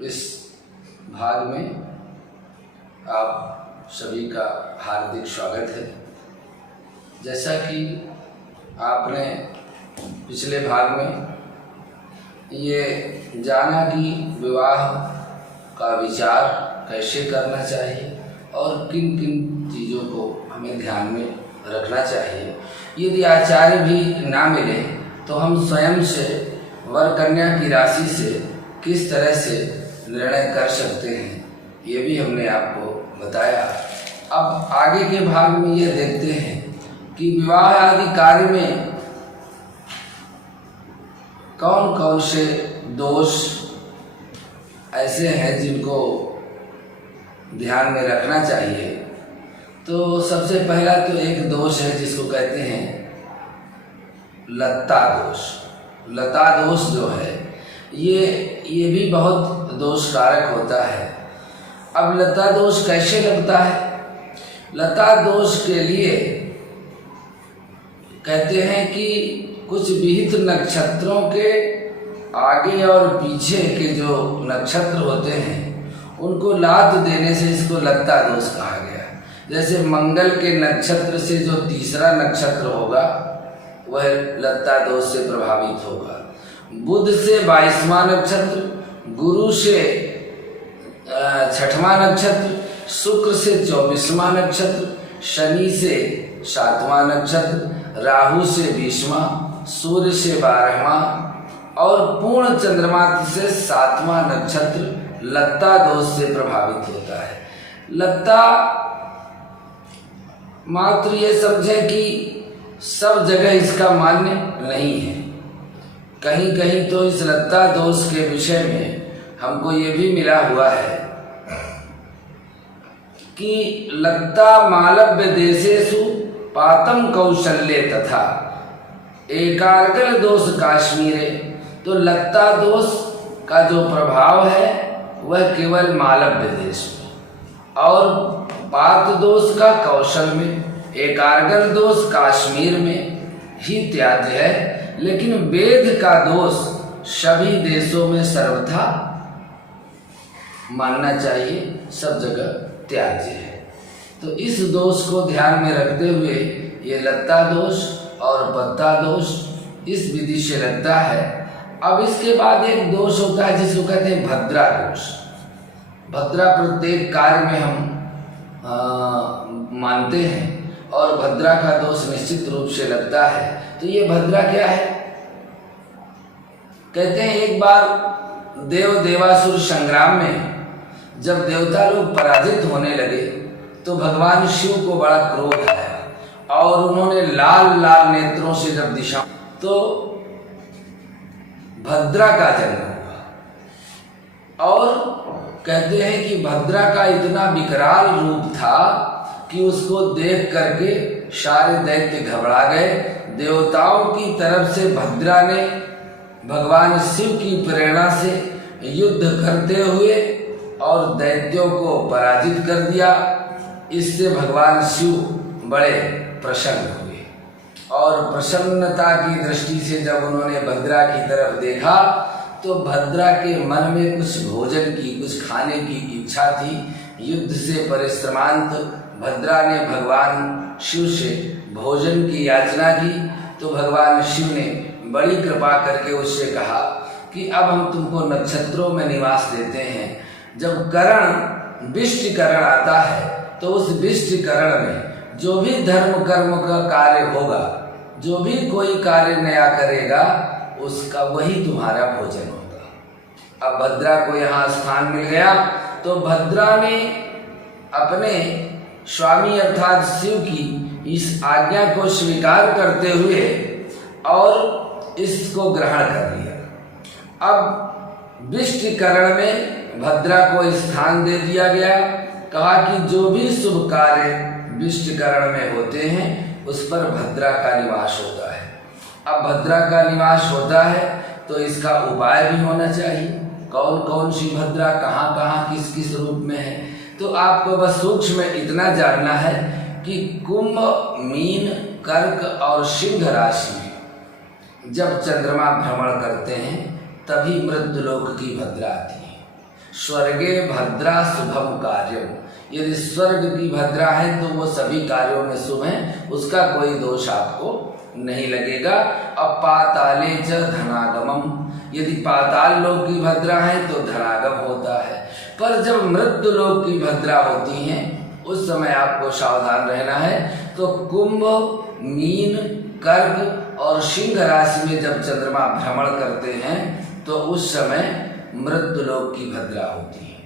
इस भाग में आप सभी का हार्दिक स्वागत है। जैसा कि आपने पिछले भाग में ये जाना कि विवाह का विचार कैसे करना चाहिए और किन किन चीज़ों को हमें ध्यान में रखना चाहिए। यदि आचार्य भी ना मिले तो हम स्वयं से वर कन्या की राशि से किस तरह से निर्णय कर सकते हैं, ये भी हमने आपको बताया। अब आगे के भाग में ये देखते हैं कि विवाह आदि कार्य में कौन कौन से दोष ऐसे हैं जिनको ध्यान में रखना चाहिए। तो सबसे पहला तो एक दोष है जिसको कहते हैं लता दोष। लता दोष जो है ये भी बहुत दोषकारक होता है। अब लता दोष कैसे लगता है? लता दोष के लिए कहते हैं कि कुछ विहित नक्षत्रों के आगे और पीछे के जो नक्षत्र होते हैं उनको लात देने से इसको लता दोष कहा गया। जैसे मंगल के नक्षत्र से जो तीसरा नक्षत्र होगा वह लता दोष से प्रभावित होगा। बुध से 22वां नक्षत्र, गुरु से 6वां नक्षत्र, शुक्र से 24वां नक्षत्र, शनि से 7वां नक्षत्र, राहु से 20वां, सूर्य से 12वां और पूर्ण चंद्रमा से 7वां नक्षत्र लता दोष से प्रभावित होता है। लता मात्र ये समझे कि सब जगह इसका मान्य नहीं है। कहीं कहीं तो इस लता दोष के विषय में हमको ये भी मिला हुआ है कि लता मालव्य देशेषु पातम कौशल्य तथा एकार्गल दोष काश्मीरे। तो लता दोष का जो प्रभाव है वह केवल मालव्य देश में और पात दोष का कौशल में, एकार्गल दोष कश्मीर में ही त्याज्य है। लेकिन वेद का दोष सभी देशों में सर्वथा मानना चाहिए, सब जगह त्याज्य है। तो इस दोष को ध्यान में रखते हुए ये लता दोष और पत्ता दोष इस विधि से लगता है। अब इसके बाद एक दोष होता है जिसको कहते हैं भद्रा दोष। भद्रा प्रत्येक कार्य में हम मानते हैं और भद्रा का दोष निश्चित रूप से लगता है। तो ये भद्रा क्या है? कहते हैं एक बार देव देवासुर संग्राम में जब देवता लोग पराजित होने लगे तो भगवान शिव को बड़ा क्रोध आया और उन्होंने लाल लाल नेत्रों से जब दिशा तो भद्रा का जन्म हुआ। और कहते हैं कि भद्रा का इतना विकराल रूप था कि उसको देख करके सारे दैत्य घबरा गए। देवताओं की तरफ से भद्रा ने भगवान शिव की प्रेरणा से युद्ध करते हुए और दैत्यों को पराजित कर दिया। इससे भगवान शिव बड़े प्रसन्न हुए और प्रसन्नता की दृष्टि से जब उन्होंने भद्रा की तरफ देखा तो भद्रा के मन में कुछ भोजन की, कुछ खाने की इच्छा थी। युद्ध से परिश्रमांत भद्रा ने भगवान शिव से भोजन की याचना की तो भगवान शिव ने बड़ी कृपा करके उससे कहा कि अब हम तुमको नक्षत्रों में निवास देते हैं। जब करण विष्टिकरण आता है तो उस विष्टिकरण में जो भी धर्म कर्म का कार्य होगा, जो भी कोई कार्य नया करेगा, उसका वही तुम्हारा भोजन होगा। अब भद्रा को यहाँ स्थान मिल गया तो भद्रा ने अपने स्वामी अर्थात शिव की इस आज्ञा को स्वीकार करते हुए और इसको ग्रहण कर लिया। अब विष्टिकरण में भद्रा को स्थान दे दिया गया। कहा कि जो भी शुभ कार्य विष्टिकरण में होते हैं उस पर भद्रा का निवास होता है। अब भद्रा का निवास होता है तो इसका उपाय भी होना चाहिए। कौन कौन सी भद्रा कहाँ कहाँ किस किस रूप में है, तो आपको बस सूक्ष्म में इतना जानना है कि कुंभ, मीन, कर्क और सिंह राशि में जब चंद्रमा भ्रमण करते हैं तभी मृत्युलोक की भद्रा आती है। स्वर्गे भद्रा शुभम कार्यम, यदि स्वर्ग की भद्रा है तो वो सभी कार्यों में शुभ है, उसका कोई दोष आपको नहीं लगेगा। अब पाताले च धनागमम, यदि पाताल लोक की भद्रा है तो धनागम होता है। पर जब मृत्यु लोक की भद्रा होती हैं उस समय आपको सावधान रहना है। तो कुंभ, मीन, कर्क और सिंह राशि में जब चंद्रमा भ्रमण करते हैं तो उस समय मृत्यु लोक की भद्रा होती है।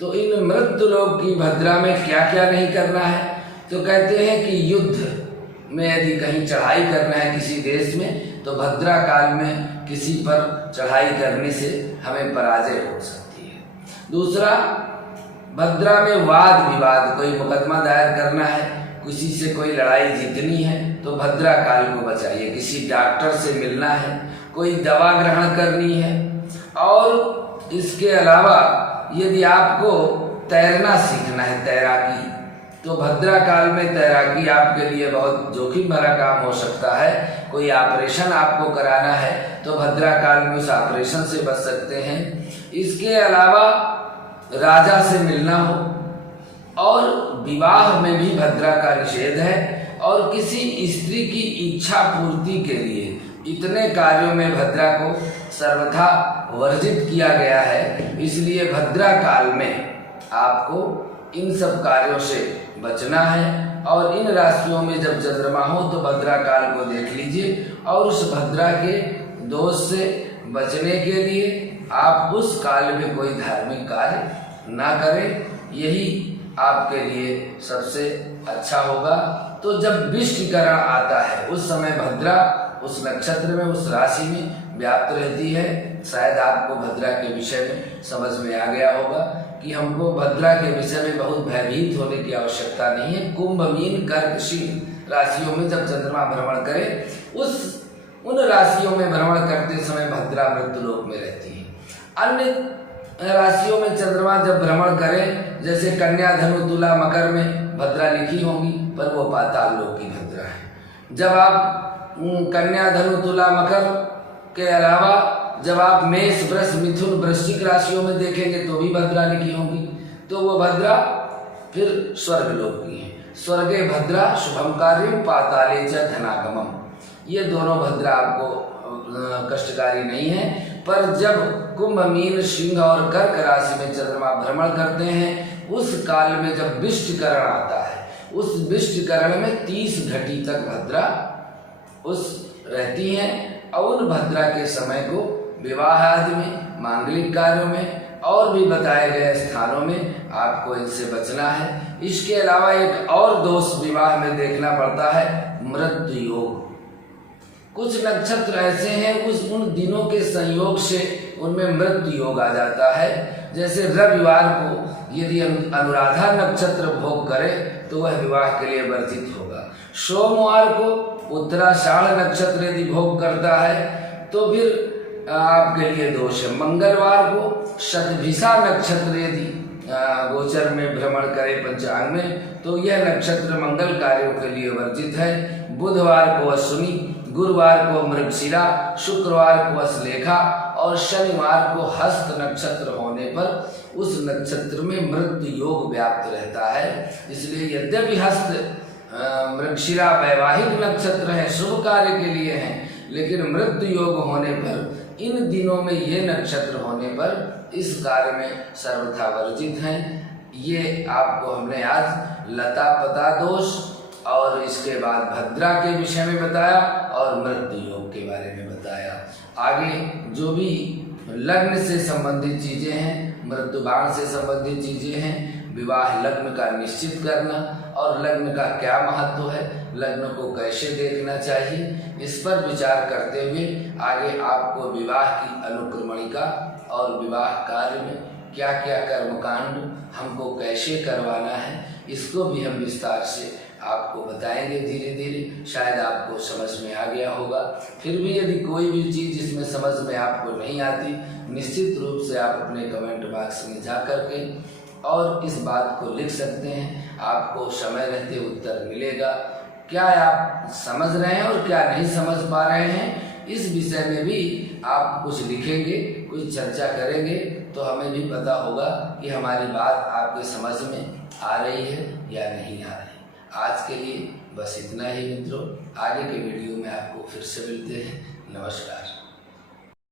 तो इन मृत्यु लोक की भद्रा में क्या क्या नहीं करना है, तो कहते हैं कि युद्ध में यदि कहीं चढ़ाई करना है किसी देश में तो भद्रा काल में किसी पर चढ़ाई करने से हमें पराजय हो सकती है। दूसरा, भद्रा में वाद विवाद, कोई मुकदमा दायर करना है, किसी से कोई लड़ाई जीतनी है तो भद्रा काल को बचाइए। किसी डॉक्टर से मिलना है, कोई दवा ग्रहण करनी है। और इसके अलावा यदि आपको तैरना सीखना है, तैराकी, तो भद्रा काल में तैराकी आपके लिए बहुत जोखिम भरा काम हो सकता है। कोई ऑपरेशन आपको कराना है तो भद्रा काल में उस ऑपरेशन से बच सकते हैं। इसके अलावा राजा से मिलना हो, और विवाह में भी भद्रा का निषेध है। और किसी स्त्री की इच्छा पूर्ति के लिए इतने कार्यों में भद्रा को सर्वथा वर्जित किया गया है। इसलिए भद्रा काल में आपको इन सब कार्यों से बचना है। और इन राशियों में जब चंद्रमा हो तो भद्रा काल को देख लीजिए, और उस भद्रा के दोष से बचने के लिए आप उस काल में कोई धार्मिक कार्य ना करें, यही आपके लिए सबसे अच्छा होगा। तो जब विष्टिकरण आता है उस समय भद्रा उस नक्षत्र में, उस राशि में व्याप्त रहती है। शायद आपको भद्रा के विषय में समझ में आ गया होगा कि हमको भद्रा के विषय में बहुत भयभीत होने की आवश्यकता नहीं है। कुंभ, मीन, कर्क, सिंह राशियों में जब चंद्रमा भ्रमण करे उन राशियों में भ्रमण करते समय भद्रा मृत्यु लोक में रहती है। अन्य राशियों में चंद्रमा जब भ्रमण करे, जैसे कन्या, धनु, तुला, मकर में भद्रा लिखी होंगी, पर वो पाताल लोक की भद्रा है। जब आप कन्या, धनु, तुला, मकर के अलावा जब आप मेष, वृष, मिथुन, वृश्चिक राशियों में देखेंगे तो भी भद्रा लिखी होंगी, तो वो भद्रा फिर स्वर्ग लोक की है। स्वर्गे भद्रा शुभम कार्यम पाताले च धनागमम, ये दोनों भद्रा आपको कष्टकारी नहीं है। पर जब कुंभ, मीन, सिंह और कर्क राशि में चंद्रमा भ्रमण करते हैं उस काल में जब विष्टिकरण आता है, उस विष्टिकरण में 30 घटी तक भद्रा उस रहती हैं। और उन भद्रा के समय को विवाह आदि में, मांगलिक कार्यों में और भी बताए गए स्थानों में आपको इनसे बचना है। इसके अलावा एक और दोष विवाह में देखना पड़ता है, मृत्यु योग। कुछ नक्षत्र ऐसे हैं उन दिनों के संयोग से उनमें मृत्यु योग आ जाता है। जैसे रविवार को यदि अनुराधा नक्षत्र भोग करे तो वह विवाह के लिए वर्जित होगा। सोमवार को उत्तराषाढ़ नक्षत्र यदि भोग करता है तो फिर आपके लिए दोष है। मंगलवार को शतभिषा नक्षत्र यदि गोचर में भ्रमण करे पंचांग में तो यह नक्षत्र मंगल कार्यों के लिए वर्जित है। बुधवार को अश्विनी, गुरुवार को मृगशिरा, शुक्रवार को अश्लेखा और शनिवार को हस्त नक्षत्र होने पर उस नक्षत्र में मृत्यु योग व्याप्त रहता है। इसलिए यद्यपि हस्त मृगशिरा वैवाहिक नक्षत्र है, शुभ कार्य के लिए है, लेकिन मृत्यु योग होने पर इन दिनों में ये नक्षत्र होने पर इस कार्य में सर्वथा वर्जित हैं। ये आपको हमने आज लता पता दोष और इसके बाद भद्रा के विषय में बताया और मृत्यु योग के बारे में बताया। आगे जो भी लग्न से संबंधित चीजें हैं, मृत्युबाण से संबंधित चीजें हैं, विवाह लग्न का निश्चित करना और लग्न का क्या महत्व है, लग्न को कैसे देखना चाहिए, इस पर विचार करते हुए आगे आपको विवाह की अनुक्रमणिका और विवाह कार्य में क्या क्या कर्मकांड हमको कैसे करवाना है, इसको भी हम विस्तार से आपको बताएंगे धीरे धीरे। शायद आपको समझ में आ गया होगा। फिर भी यदि कोई भी चीज़ इसमें समझ में आपको नहीं आती, निश्चित रूप से आप अपने कमेंट बॉक्स में जा करके और इस बात को लिख सकते हैं। आपको समय रहते उत्तर मिलेगा। क्या आप समझ रहे हैं और क्या नहीं समझ पा रहे हैं, इस विषय में भी आप कुछ लिखेंगे, कुछ चर्चा करेंगे तो हमें भी पता होगा कि हमारी बात आपके समझ में आ रही है या नहीं आ रही। आज के लिए बस इतना ही मित्रों, आगे के वीडियो में आपको फिर से मिलते हैं। नमस्कार।